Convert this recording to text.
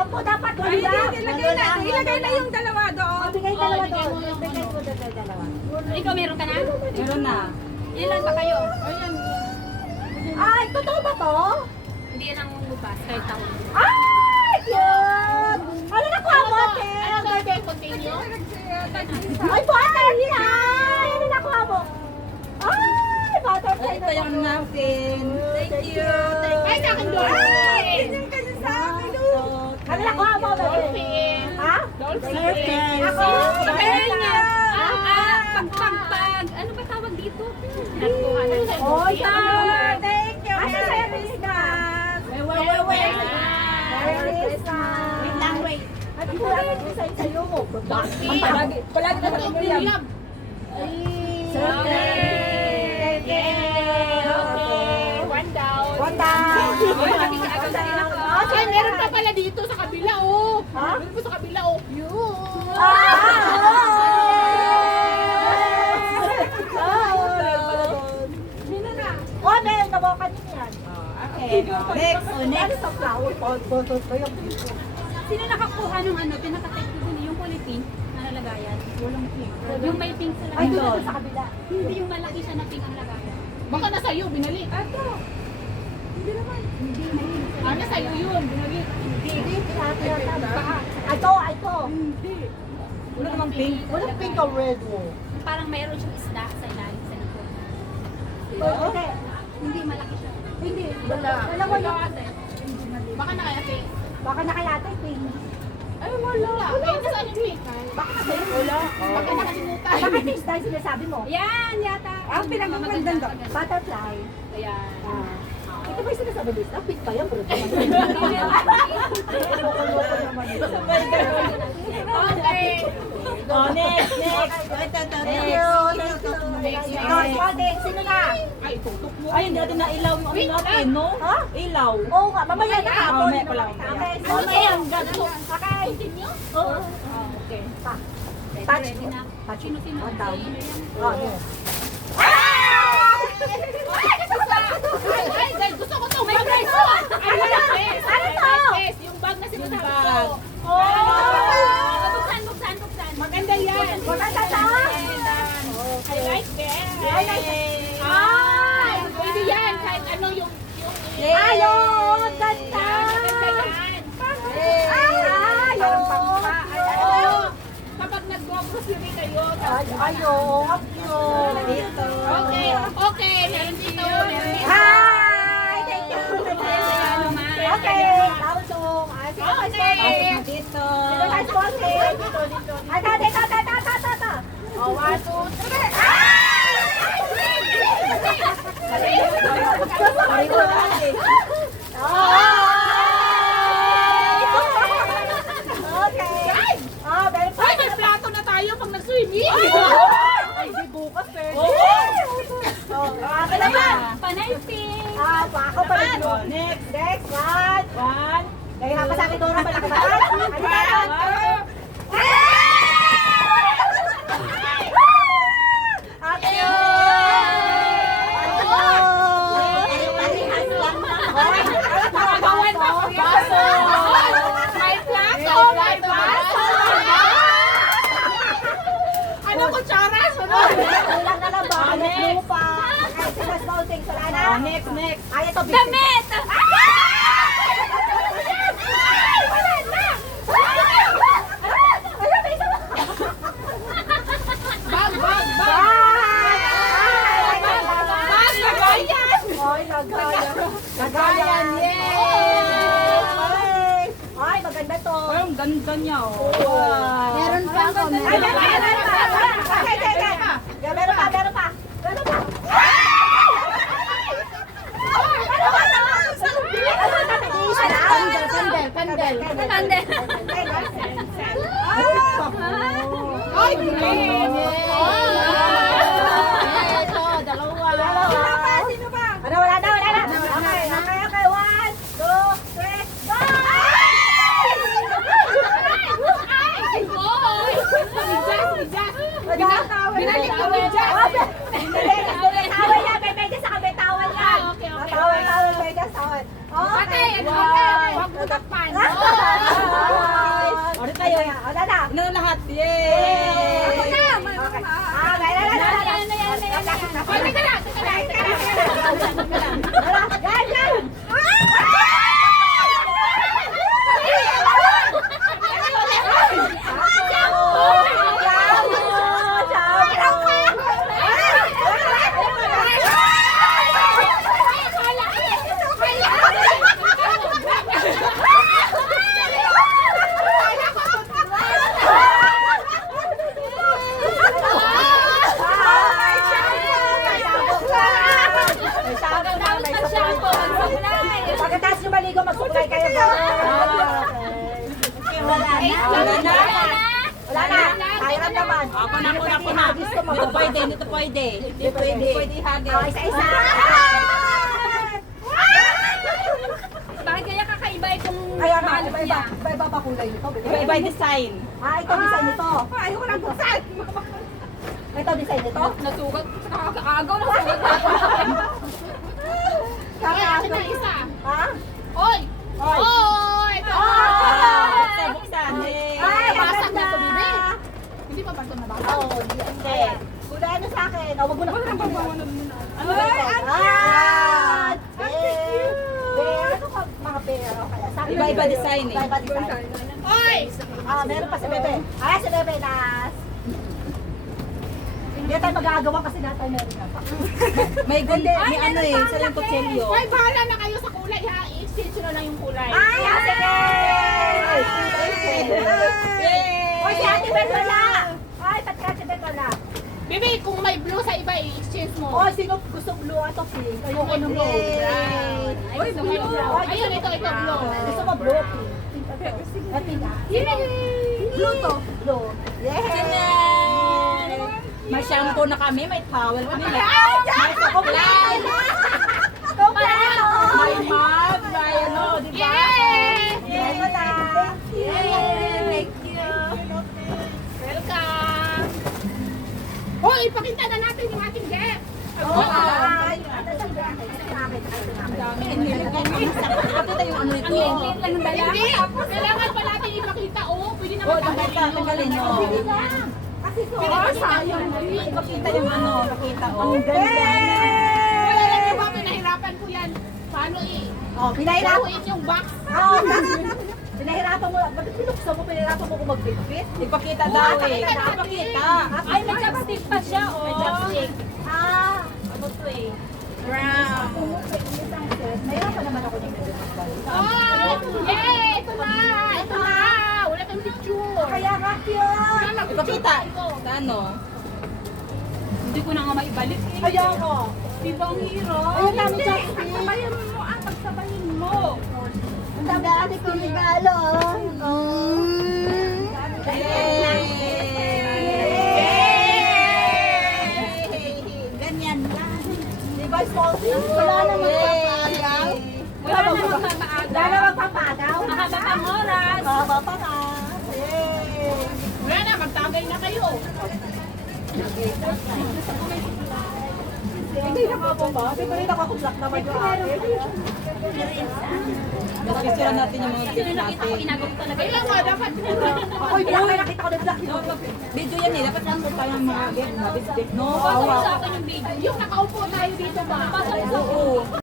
Sampo dapat, Ay, wala. ilagay na. Ilagay na yung dalawa doon. Bigay dalawa bigay doon. mo yung Bigay mo doon dalawa. Ikaw meron ka na? Meron na. Ilan ba kayo? Ay, totoo ba to? Hindi yan ang bukas, kahit taon. Ay, cute! Ano nakuha mo, Ate? Ano ba ito? Continue? Ay, butterfly! Ano nakuha mo? Ay, butterfly Ito yung napkin. Thank you. Ay, sa akin doon! Ganyan ka na sa akin. Ano nakuha mo, bebe? Dolphin! Ha? Dolphin! Ako? Kaya niya! Pag, ano ba tawag dito? Nakuha na siya. Oh, sir! Thank you. Asa sa'yo, Christmas? Wait. Merry Christmas! Wait lang, wait. Ano po lang yung sa'yo mo? Palagi na sa William. Thank you! Okay, one down. One down! Ay, makikagam sa ina ko. Ay, meron pa pala dito sa kabila, oh. Ha? Meron pa sa kabila, oh. Oh, meron na ba kanina yan? Okay. Next. Ano sa flower pot? Ba yung Sino nakakuha nung ano, pinaka-type ko dun, yung kulay pink na nalagayan? Walang pink. Yung may pink sa Ay, lagayan. doon sa kabila. Hindi yung malaki siya na pink ang lagayan. Baka nasa iyo, binalik. Ito. Hindi naman. Hindi, may pink sa Ah, nasa iyo yun, binalik. Hindi. Ito. Wala namang pink. Walang pink or red mo. Parang mayroon siyang isda sa ilalim sa likod. Okay. Hindi malaki siya. Hindi. Wala. Wala mo yung Baka nakayate. baka nakayatay pink. Ay, wala. Ay, nasaan yung pink? Baka kasi wala. Baka nakalimutan. Bakit yung style sinasabi mo? Yan, yata. Ang pinagmagandang daw. Butterfly. Ayan. Ah. Ito ba yung sinasabi mo? Ah, pink pa yan, bro. Okay. Oh, next. Thank you. Sino na? Ay, tutok mo. Ay, hindi natin na ilaw yung ano natin, no? Ha? Ilaw. Oo nga, mamaya na hapon. Mamaya pala. Okay, so Mamaya. ang gato. Okay. Oo. Okay. Pa. Touch. Ready na. Touch. Sino-sino? One down. Sino yan? Oh, yes. Ay, gusto ko to. May May prize prize to. to. Ay, may prize. Ano to? May prize. Yung bag na sinasabi ko. Buksan. Maganda yan. Maganda to? I like that. I like Ay, pwede yan. Kahit ano yung Ayun! Ganda! maganda yan. Ayun! Oo. Kapag nag-grocery kayo, Ayun! Ang cute! Dito. okay, okay, meron dito, meron dito. Hi! Thank you! Okay! Tawag song! Okay. Dito. Sino na sponsor? Dito. Ay, ta. Oh, 1, 2, 3. Okay! Ah, very Ay, may plato na tayo pag nag-swimming. Ay, di bukas, pwede! Oo. Ako naman! Panay pink. Ah, ako pa rin. Oh, next. Next, one! One. Nahirapan sa akin doon ang balakabahan. Ano ba yun? Nakagawan pa ko baso. May plato, may baso. Ano kutsara? Sunod. Kulang na lang ba? Lupa. Ay, sila small things. Wala na. Oh, next. Ay, ito. Damit! Wala na. Bag, bag, bag. Bag, lagayan. Ay, lagayan. Lagayan, yay. Ay, maganda to. Ay, ang ganda niya, oh. Wow. Meron pa ako. Ay, meron pa. Okay. Yeah, meron pa. Meron pa. Kandel. Ay, green. Ito, dalawa. Sino ba? Ano, wala na. Okay. One, two, three, go! Binalik ko rin dyan. Tawal na, may medyas sa kabay, tawal na. Okay. Tawal, medyas, tawal. Okay. Wag mo takpan. Ano lahat? Yay! Ako na! Okay. Ah, gaya. Hoy, teka lang. Ganyan! Pagkatapos nyo maligo, mag-supply kayo ba? Wala na. Kaya naman. Ako na. Dito pwede. Pwede ihagis. Isa-isa. Bakit kaya kakaiba itong Kaya nga, iba ba kulay nito? Iba design. Ito design nito. Ayoko lang buksan. Ito design nito? nasugat? Nakakaagaw na sugat. Hoy, akin na isa. Ha? Hoy! Hoy! Buksan. Ay, Basag na ganda. ito, bibi. Hindi pa ba ito nabasag? Oo, hindi. Kulay na sa akin. Wag mo na. Ano ba ito? Ah! Ano ka mga pero kaya sa akin? Iba-iba design eh. Iba-iba design. Hoy! Meron pa si Bebe. Si Bebe nas. Hindi tayo magagawa kasi natin meron na. May ano eh, sa yung kutsilyo. Hoy, bahala na kayo sa kulay ha. I-exchange nyo na lang yung kulay. Sige! Oy, si Ate Bel wala! Ay, pati ka si Bel wala. Bibi, kung may blue sa iba, i-exchange mo. Oy, sino gusto blue at pink? Ayoko ng blue. Brown. Ay, gusto mo yung brown. Ayun, ito blue. Gusto mo blue? At pink ah. Blue to. Blue. Tanan! May shampoo na kami, may towel kami. May sukulay. Kompleto! May mug, may ano, di ba? Yay! Kompleto na. Thank you. Welcome! Hoy, ipakita na natin yung ating guest. Ay! Kapita yung ano ito. Hindi! Kailangan pa natin ipakita. Oo, pwede naman Tanggalin mo. Kasi so, sayang. Kapita yung ano, pakita oh. ang ganda. Wala lang yung mga pinahirapan ko yan. Paano Pinahirapan. i-buuin yung box? Pinahirapan mo. Bakit pinuksan mo? Pinahirapan mo kung magbitbit? Ipakita daw eh. Ipakita. Ay, may chopstick pa siya, oh. May chopstick. Ano to eh? Brown. Nahirapan naman ako ng Oh! Yay! Ito na! Ito na! Wala kang picture. Kaya nga yun. Ipakita. Sa ano? Hindi ko na nga maibalik eh. Kaya ko. Di ba ang hirap? Ayun namin chopstick. Pagsabayan mo, pagsabayin mo. Ang dami natin kong regalo. Ganyan lang. Di ba small things? Wala na magpapagaw. Wala na magpapaaga. Wala na magpapagaw. Mahaba pang oras. Mahaba pa nga. Yay! Wala na, magtagay na kayo. Hindi na ako ba? Hindi ko rin nakakublak naman yung akin. Picture natin yung mga tips Nakita ko, natin. inagaw ko talaga. Kaya nga, dapat Ako yung black, nakita ko na black yun. Video yan eh. Dapat lang tayo ng mga get na biscuit. No? Pasok sa akin yung video. yung nakaupo tayo dito ba? Pasok sa Oo.